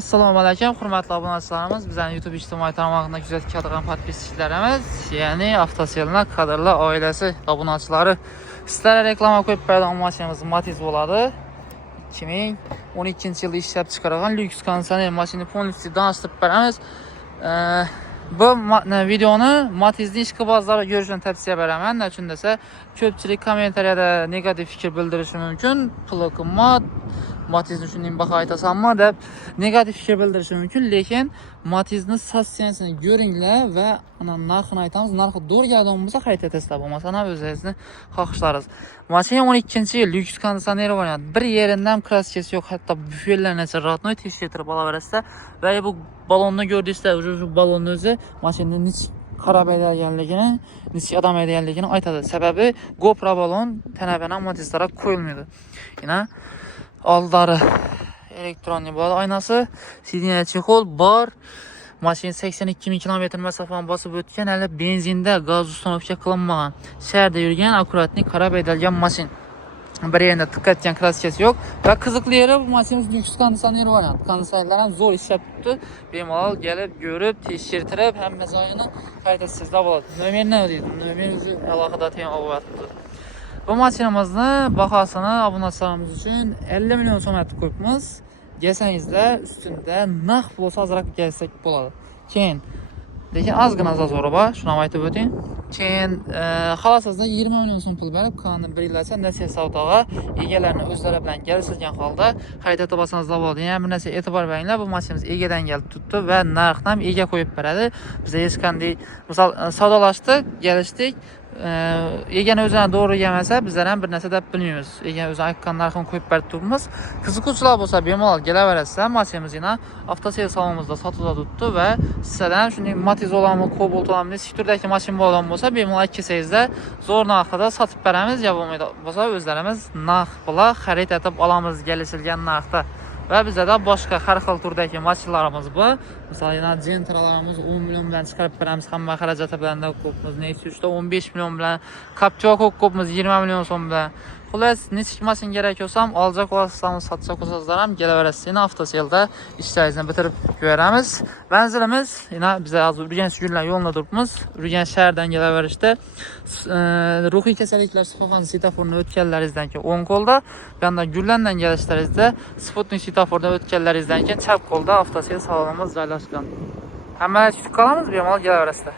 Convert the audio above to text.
Assalomu alaykum, hurmatli obunachilarimiz. Bizning YouTube ijtimoiy tarmog'ida kuzatayotgan podpischilarimiz, ya'ni avtosellar qadrli oilasi obunachilari. Sizlarga reklama qo'yib beradigan mashinamiz Matiz bo'ladi. 2012-yilda ishlab chiqarilgan lyuks konditsioner mashina polностью tanishtirib beramiz. Bu videoni Matizning ishqi bozlari ko'rishni tavsiya beraman. Nechun desa, ko'pchilik kommentariyada negativ fikr bildirishi mumkin. Puli qimmat, Matizning shunday baho aytasanmi deb negativ fikr bildirishi mumkin, lekin Matizning sotsiyasini ko'ringlar va ana narxini aytamiz. Narxi to'g'ri bo'lsa qayta testlar bo'lmasa ham o'zingizni xohishlaringiz. Mashina 12-yil lyuks konditsioneri bor. Bir yeridan kraskasi yo'q, hatto bufellargacha ratnoy tekshirib olaverasizlar. Va bu balonni ko'rdingizlar, shu balonni o'zi mashinaning nechta qarab aylanganligini, nechta odam aylanganligini aytadi. Sababi GoPro balon tanabadan Matizlarga qo'yilmaydi. Yana oldlari elektronli bo'ladi, oynasi, sidiniya chexol bor. Mashina 82 ming kilometr masofani bosib o'tgan, hali benzinda gaz uстановка qilinmagan. Shaharda yurgan akkuratni qarab aytilgan mashina. Bir yerda tiqatgan kraskasi yo'q va qiziqli yeri bu mashinamiz lyuks konditsioneri bor. Konditsionerlar ham zo'r ishlab turibdi. Bemalol kelib, ko'rib, tekshirtirib, hamma joyini qaytasizda bo'ladi. Nomerni deydi. Nomer o'zi alohida tem olyapti. Bu mashinamizni bahosini obunachilarimiz uchun 50 million so'm aytib qo'yibmiz. Gelsangizda ustunda naq bo'lsa ozroq kelsak bo'ladi. Keyin lekin ozgina zo'ri bor, shuni ham aytib o'ting. Keyin xolosizda 20 million so'm pul berib, kanalni birlashsa Nasiya savdoga egalarni o'zlari bilan kelishgan holda xarid eta olsangiz bo'ladi. Yana bir narsa e'tibor beringlar, bu mashinamiz egadan kelib turibdi va narxni ham ega qo'yib beradi. Biz hech qanday misol savdolashdik, kelishdik. Egani o'zini to'g'ri yemasa, bizlar ham bir narsa deb bilmaymiz. Egani o'zi aytgan narxini qo'yib berib turibmiz. Qiziquvchilar bo'lsa, bemalol kelaverasizlar. Mashinamiz yana avtosel salonimizda sotuvda turibdi va sizlardan shunday Matiz olammi, Cobalt olammi, nechta turdagi mashina bo'lsa, bemalol kelsangiz-da zo'r narxda sotib beramiz. Ya bo'lmasa, o'zlarimiz narx bilan xarid etib olamiz, kelishilgan narxda. Va bizda boshqa har xil turdagi mashinalarimiz bor. Masalan, Gentralarimiz 10 million bilan chiqarib beramiz, hamma xarajati bilan ko'pmiz. Nexus'da 15 million bilan, Captiva ko'pmiz 20 million so'm bilan. Xullas, nechta mashina kerak bo'lsa, olja qo'yasizlarmi, sotsa qo'yasizlar ham kelaverasiz. Yana avtoselda ishlaringizni bitirib qo'yamiz. Manzilimiz, yana biz hozir Urganch yo'llar yo'lida turibmiz. Urganch shahardan kelaverishda ruhiy kasalliklar shifoxonasi svetoforni o'tganlaringizdan keyin o'ng qo'lda, bu yoqda Gullandan kelishlaringizda Sputnik svetofordan o'tganlaringizdan keyin chap qo'lda avtosel salonimiz joylashgan. Hamma kutib qolamiz, bemalol kelaverasizlar.